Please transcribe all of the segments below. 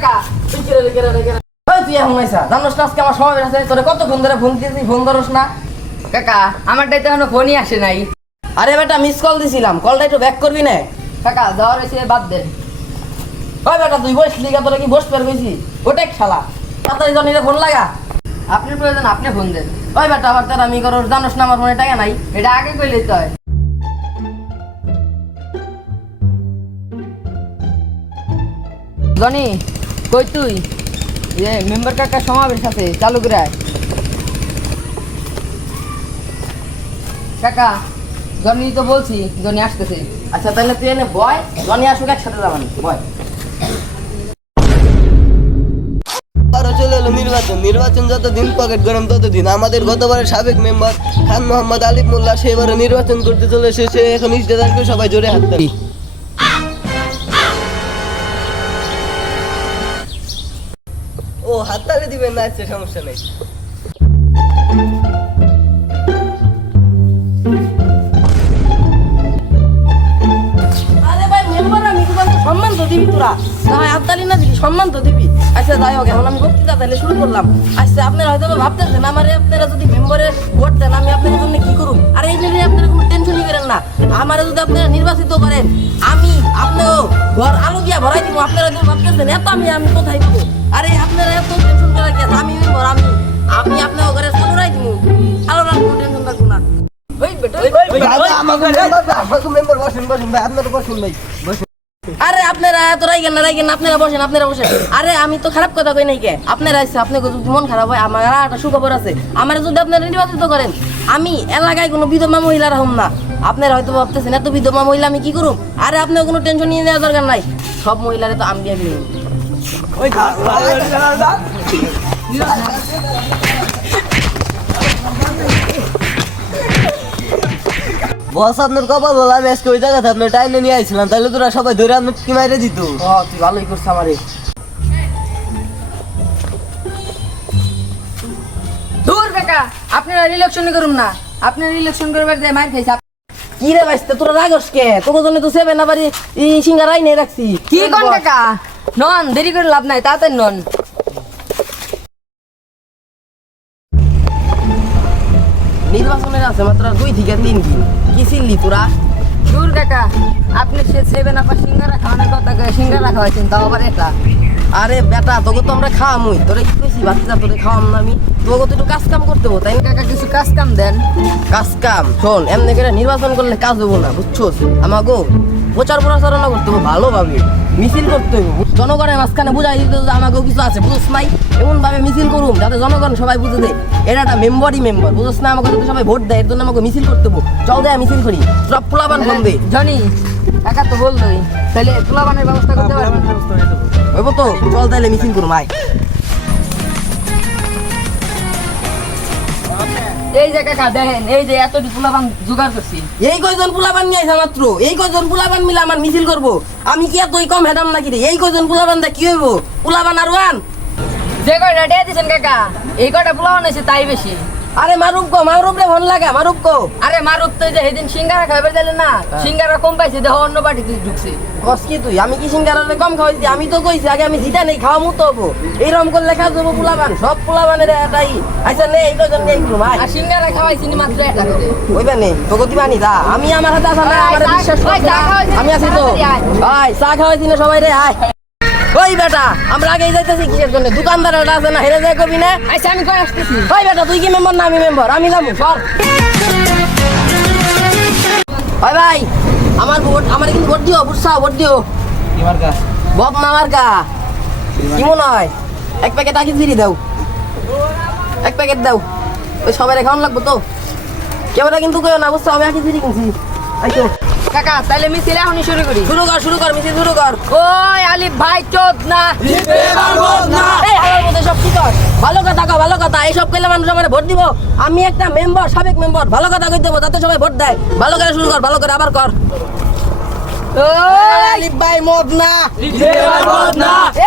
কাকা তুই তুই এখন আইসা জানোস না আজকে আমার সময় আছে তোরে কতক্ষণ ধরে ফোন দিয়েছি ফোন ধরস না কাকা আমারটাই তো এখনো ফোনই আসে নাই। আরে বেটা মিস কল দিছিলাম কলটা একটু ব্যাক করবি না কাকা যাওয়ার হয়েছে বাদ দেন। ওই বেটা তুই বসলি তোরা কি বস পের গেছি ওটা শালা তাড়াতাড়ি জনিরে ফোন লাগা। আপনার প্রয়োজন আপনি ফোন দেন। ওই বেটা আবার তার আমি করো জানোস না আমার ফোনে টাকা নাই। এটা আগে কইলেই তো হয়। জনি কই তুই মেম্বার কাকা সমাবেশ আছে চালু করে আয়। কাকা জনি তো বলছি জনি আসতেছে। আচ্ছা তাহলে তুই এনে বয় জনি আসুক একসাথে যাবানি বয়। আরো চলে এলো নির্বাচন যতদিন পকেট গরম ততদিন। আমাদের গতবারের সাবেক মেম্বার খান মোহাম্মদ আলিফ মোল্লা সেবারে নির্বাচন করতে চলে এসেছে। এখন ইস্তেদারকে সবাই জোরে হাততালি। ও হাততালি দিবেন না, আচ্ছা সমস্যা নেই। আরে ভাই মেম্বার আমি তো সম্মান তো দিবি তোরা না হয় হাততালি না দিবি সম্মান তো দিবি। আচ্ছা যাই হোক এখন আমি বক্তৃতা তাহলে শুরু করলাম। আচ্ছা আপনারা হয়তো ভাবতেছেন আমারে আপনারা যদি মেম্বারে ভোট দেন আমি আপনাদের জন্য কি করুন। আর এই নিয়ে আপনারা কোনো টেনশনই করেন না। আমারে যদি আপনারা নির্বাচিত করেন আমি আপনার ঘর আলো দিয়া ভরাই দিব। আপনারা যদি ভাবতেছেন এত আমি কোথায় দিব। আরে আপনারা এত টেনশন করে কি আমি মেম্বার আমি আপনার ঘরে সামুরাই দিব। আলো না কোনো টেনশন রাখবো না। ওই বেটা মেম্বার বসেন বসেন ভাই, আপনারা বসুন ভাই বসুন। আরে আপনারা এত রাইগেন না আপনারা বসেন আরে আমি তো খারাপ কথা কই নাই কে আপনারা আইছে আপনাকে যদি মন খারাপ হয় আমার একটা সুখবর আছে। আমার যদি আপনারা নির্বাচিত করেন আমি এলাকায় কোনো বিধবা মহিলা রাখুম না। আপনারা হয়তো ভাবতেছেন এত বিধবা মহিলা আমি কি করুম। আরে আপনার কোনো টেনশন নিয়ে নেওয়ার দরকার নাই। সব মহিলারে তো আমি বিয়ে দিই। বস আপনার কপাল বল, আমি আজকে ওই জায়গাতে আপনার টাইনে নিয়ে আইছিলাম, তাহলে তোরা সবাই ধরে আপনি কি মাইরে দিত। তুই ভালোই করছিস আমারে। দূর কাকা আপনারা ইলেকশন করুন না। আপনারা ইলেকশন করবার যে মার খাইছে। কি রে ভাইস্তে তোরা রাগস কে তোর জন্য তো সেভেন আবার এই সিঙ্গারাই নিয়ে রাখছি। কি কোন কাকা নন দেরি করে লাভ নাই তাড়াতাড়ি নন। নির্বাচনের আছে মাত্র 2 থেকে 3 দিন কি ছিলি তোরা। দূর কাকা আপনি সে সেভেন আপা সিঙ্গারা খাওয়ানোর কথা কয়ে সিঙ্গারা খাওয়াইছেন তাও আবার এটা। আরে বেটা তোকে তো আমরা খাওয়ামই তোরে কি কইছি বাচ্চা তোরে খাওয়াম না আমি তোকে তো একটু কাজ কাম করতে হবো তাই না। কাকা কিছু কাজ কাম দেন। কাজ কাম শোন এমনি করে নির্বাচন করলে কাজ হবো না বুঝছোস। আমাকে প্রচার প্রচারণা করতে হবে ভালোভাবে মিছিল করতে হবে জনগণের মাঝখানে বুঝাই দিতে হবে আমাকেও কিছু আছে বুঝছ নাই। এমন ভাবে মিছিল করুম যাতে জনগণ সবাই বুঝে দেয় এটা একটা মেম্বার বুঝছ না। আমাকে যদি সবাই ভোট দেয় এর জন্য আমাকে মিছিল করতে হবে। চল দেয় মিছিল করি সব পোলাপান ফোন দে। জনি কাকা তো বললোই তাহলে পোলাপানের ব্যবস্থা করতে পারবেন। হইব তো চল তাহলে মিছিল করুম আয়। এই যে কাকা দেখেন এই যে এতটি পোলাপান জোগাড় করছি। এই কয়জন পোলাপান নিয়ে আইসা মাত্র এই কয়জন পোলাপান মিলে আমার মিছিল করবো। আমি কি এতই কম হেডাম নাকি রে। এই কয়জন পোলাপান দা কি হইব পোলাপান আর ওয়ান যে কয়টা ডে দিছেন কাকা এই কয়টা পোলাপান হয়েছে তাই বেশি। আরে মারুপ রে ফোন লাগা মারুপ কো। আরে মারুপ তো যে সেদিন সিঙ্গারা খাইবার দিলেন না সিঙ্গারা কম পাইছে দেখো অন্য পার্টিতে ঢুকছে। কস কি তুই আমি কি সিঙ্গারারে কম খাওয়াইছি। আমি তো কইছি আগে আমি জিতা নেই খাওয়া মতো হবো এইরকম করলে খাওয়া যাবো পোলাপান সব পোলাপানের এটাই। আচ্ছা নে এই কয়জন নেই আর সিঙ্গারা খাওয়াইছি নি মাত্র একটা করে। ওইবা নেই তোকে দিবা নি যা আমি আমার হাতে আসা না আমার বিশ্বাস করছ না আমি আছি তো। আয় চা খাওয়াইছি না সবাই রে আয়। ওই বেটা আমরা আগেই যাইতেছি কিসের জন্য দোকানদার এটা আছে না হেরে যায় কবি না। আচ্ছা আমি কই আসতেছি। ওই বেটা তুই কি মেম্বার না আমি মেম্বার আমি যাবো সর। ওই ভাই আমার কিন্তু ভোট দিও বুঝছা ভোট দিও কি মার্কা বব না মার্কা কি মনে হয়। এক প্যাকেট আগে ফিরি দাও এক প্যাকেট দাও ওই সবাই খাওয়ান লাগবো তো কেউ কিন্তু কেউ না বুঝছো আমি আগে ফিরি কিনছি। আইসো কাকা তাহলে মিছিল এখনই শুরু কর মিছিল শুরু কর। ওই আলিফ ভাই চোদ না এই হালার মধ্যে সব কি কর ভালো কথা এইসব কইলে মানুষ আমার ভোট দিব। আমি একটা মেম্বার সাবেক মেম্বার ভালো কথা কই দেবো যাতে সবাই ভোট দেয়। ভালো করে শুরু কর ভালো করে আবার কর। আলিফ ভাই মদ না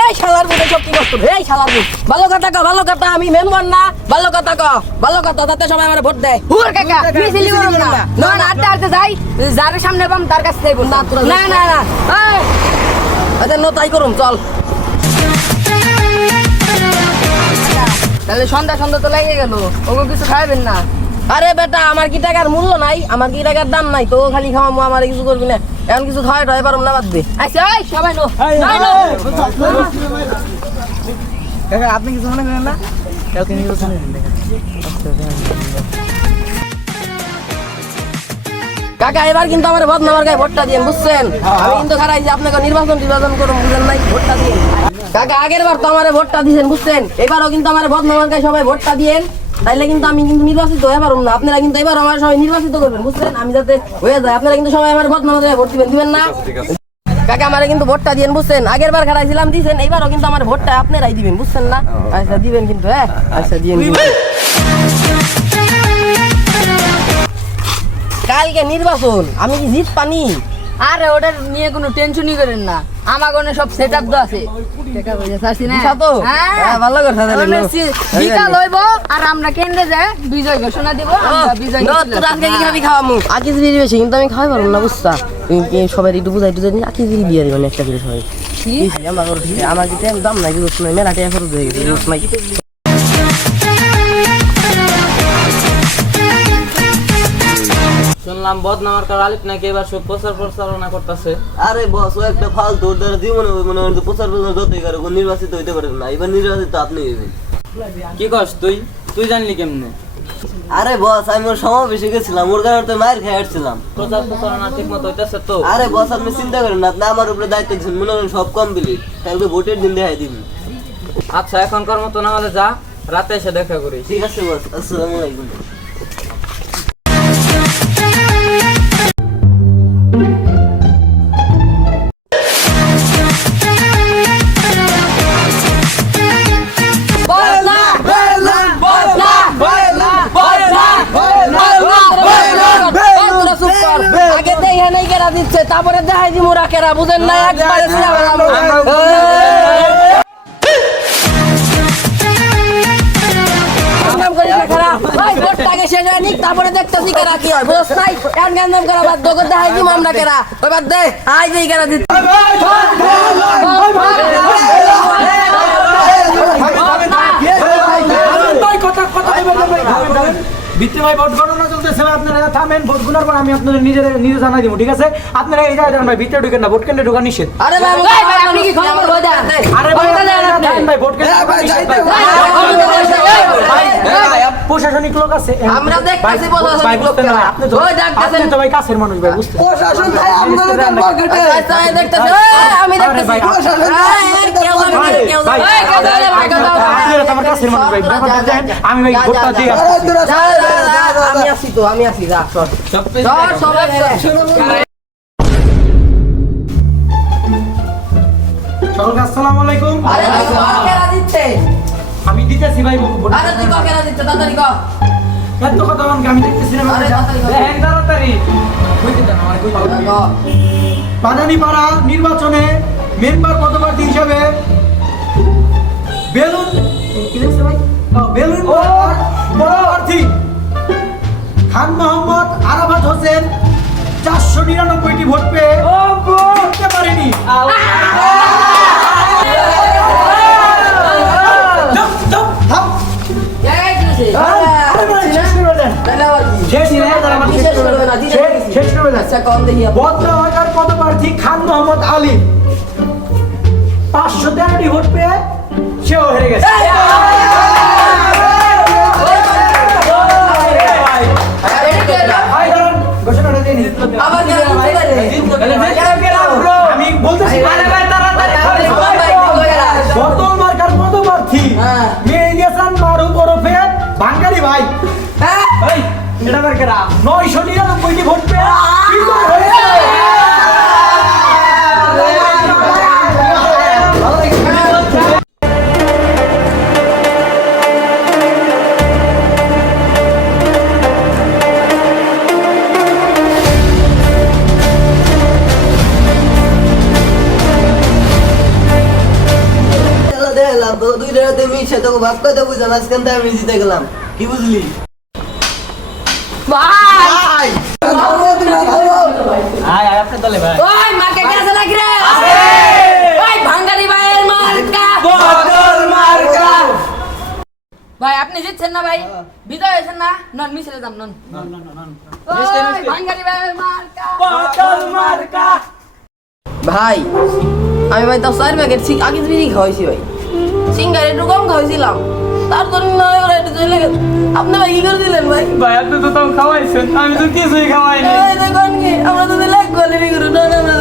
এই শালার মধ্যে সব কি করতো এই শালার ভালো কথা আমি মেম্বার না ভালো কথা যাতে সবাই আমার ভোট দেয়। হুর কাকা মিছিল করব না নন আটটা যাই যার সামনে পাম তার কাছে যাইব না না আচ্ছা তাই করুম চল। তাহলে সন্ধ্যা সন্ধ্যা তো লেগে গেল, ওকে কিছু খাইবেন না? আরে বেটা আমার কি টাকার মূল্য নাই, আমার কি টাকার দাম নাই, তো খালি খাওয়াবো আমার কিছু করবি না, এখন কিছু খাওয়াই টাই পারম না, বাদ দে। আচ্ছা ওই সবাই নো কাকা আপনি কিছু মনে করেন না? কালকে নির্বাচনে কাকা এবার কিন্তু আমার বদনামার গায়ে ভোটটা দিয়েন, বুঝছেন? আমি কিন্তু খারাই যে আপনাকে নির্বাচন করুন, বুঝেন নাই? ভোটটা দিয়েন কাকা, আগের বার তো আমার ভোটটা দিয়েছেন, বুঝছেন? এবারও কিন্তু আমার বদনামার গায়ে সবাই ভোটটা দিয়েন, তাইলে কিন্তু আমি কিন্তু নির্বাচিত হয়ে পারুম না। আপনারা কিন্তু এবার আমার সবাই নির্বাচিত করবেন, বুঝছেন? আমি যাতে হয়ে যায়, আপনারা কিন্তু সবাই আমার বদনামার গায়ে ভোট দিবেন না কাকা? আমারে কিন্তু ভোটটা দিয়েন, বুঝছেন? আগের বার খারাইছিলাম দিয়েছেন, এইবারও কিন্তু আমার ভোটটা আপনারাই দিবেন, বুঝছেন না? আচ্ছা দিবেন কিন্তু, হ্যাঁ আচ্ছা দিবেন। কালকে নির্বাচন, আমি কি জিত পানি? আরে ওটা নিয়ে কোনো টেনশনই করেন না, আমার কোনো সব সেট আপ তো আছে। টাকা পয়সা চাচ্ছি না দিশা তো? হ্যাঁ, ভালো কথা তাহলে। বিকাল হইব আর আমরা কেন্দ্রে যাই বিজয় ঘোষণা দিব, আমরা বিজয় তোর আজকে কি খাবি খাওয়ামু? আকিজ বিড়ি বেশি কিন্তু আমি খাওয়াই পারবো না, বুঝছা? সবাই একটু বুঝাই টুজাই নিয়ে আকিজ বিড়ি দিয়ে দিবেন একটা করে সবাই। আমার কি টাকা দাম নাই, বুঝছ না? মেলা টাকা খরচ হয়ে গেছে, বুঝছ নাই? শুনলাম বদনামার কার আলিফ নাকি এবার সব প্রচারণা করতেছে। আরে বস ও একটা ফালতু, ওর দ্বারা জীবনে মনে হয় প্রচার যতই করে ও নির্বাচিত হইতে পারেন না, এবার নির্বাচিত আপনি হইবেন। কি কস তুই? তুই জানলি কেমনে? আরে বস আমি ওর সমাবেশে গেছিলাম, ওর কারণে তো মায়ের খেয়ে আসছিলাম। প্রচারণা ঠিক মতো হইতেছে তো? আরে বস আপনি চিন্তা করেন না, আপনি আমার উপরে দায়িত্ব দিচ্ছেন, মনে করেন সব কমপ্লিট, তাহলে ভোটের দিন দেখাই দিবেন। আচ্ছা এখনকার মতো না হলে যা, রাতে এসে দেখা করিস। ঠিক আছে বস, আসসালামু আলাইকুম। আগে তো এখানে কেরা দিচ্ছে, তারপরে দেখাই দি মোরা কেরা, বুঝেন না? একবারে তারপরে দেখতেছি কেরা কি হয়, বুঝছ নাই? এখন গান্ধাম করা বাদ দোকান দেখাই দিব আমরা কেরা, ওই বাদ দে আই যে কেরা দিচ্ছে। ভিত্তিময় ভোট গণনা চলতেছে, আপনারা থামেন, ভোট গণনার পর আমি আপনাদের নিজে জানাই দিব, ঠিক আছে? আপনারা এই জায়গায় যান ভাই, ভিতরে ঢুকেন না, ভোট কেন্দ্রে ঢোকা নিষেধ। আরে ভাই আপনি কি খবর বই দেন? আরে ভাই যান ভাই, ভোট কেন্দ্রে ঢোকা নিষেধ ভাই। প্রশাসনিক লোক আছে, আমরা দেখতেছি ভাই প্রশাসনিক বুঝতে না, লোকরা। আপনি তো ওই ডাকতেছেন। আপনি তো ভাই কাছের মানুষ ভাই, বুঝতে প্রশাসন ভাই আপনাদের পকেটে। আচ্ছা এই দেখতেছি, আমি দেখতেছি। কেউ যাবে না, কেউ যাবে না। আপনারা তো আমার কাছের মানুষ ভাই, ব্যাপারটা জানেন, আমি ভাই ভোটটা দিয়ে আসছি। আমি আসি তো, আমি আসি, যা সর সবাই সকলকে আসসালামু আলাইকুম। আরে তুই কেরা দিচ্ছে? আমি দিতেছি ভাই ভোট। আরে তুই কেরা দিচ্ছে, তাড়াতাড়ি কর। এত কথা বলেন, আমি দেখতেছি না। আরে তাড়াতাড়ি কর। হ্যাঁ তাড়াতাড়ি কইতে দেন আমার কই বাদানীপাড়া নির্বাচনে মেম্বার পদপ্রার্থী হিসাবে বেলুন কি লিখছে ভাই? বেলুন পদপ্রার্থী খান মোহাম্মদ আরাফাত হোসেন 499টি ভোট পেয়ে জিততে পারেনি। এই কি হইছে? শেষ করে দেন। ধন্যবাদ। শেষ করে দেন। শেষ করে দেন। আচ্ছা কোন দেখি বদলাহাটার পদপ্রার্থী খান মোহাম্মদ আলী 513টি ভোট পেয়ে সেও হেরে গেছে। ভাই দাঁড়ান, ঘোষণাটা দিয়ে নিন। আবার কেরা দিচ্ছে রে? আমি বলতেছি বোতল মার্কার পদপ্রার্থী হ্যাঁ। মেহেদিয়াসান মারুফ ওরফে বাঙ্গারি ভাই হ্যাঁ? এই এটা মার্কারা 999টি ভোট পেয়ে বিজয় হয়েছে। দেখলাম তো দুই রাতে মিশে তোকে ভাব কথা বুঝলাম, আজকে আমি জিতে গেলাম, কি বুঝলি? ভাই আয় আপনি দলে ভাই ওই মাকে কেসে লাগি রে? ওই ভাঙ্গারি ভাইয়ের মার্কা বদল মার্কা আপনি জিতছেন না ভাই বিজয় হয়েছেন না নন মিছিলে যান নন ওই ভাঙ্গারি ভাই মার্কা ভাই আমি ভাই তাও 4 প্যাকেট আগে বিড়ি খাওয়াইছি ভাই সিঙ্গার একটু কম খাওয়াইছিলাম তার জন্য নয় ওরা একটু চলে গেছে আপনি ভাই কি করে দিলেন ভাই ভাই আপনি তো তাও খাওয়াইছেন আমি তো কিছুই খাওয়াইনি এই দেখুন কি আমরা তো লাগ গলি করু না না না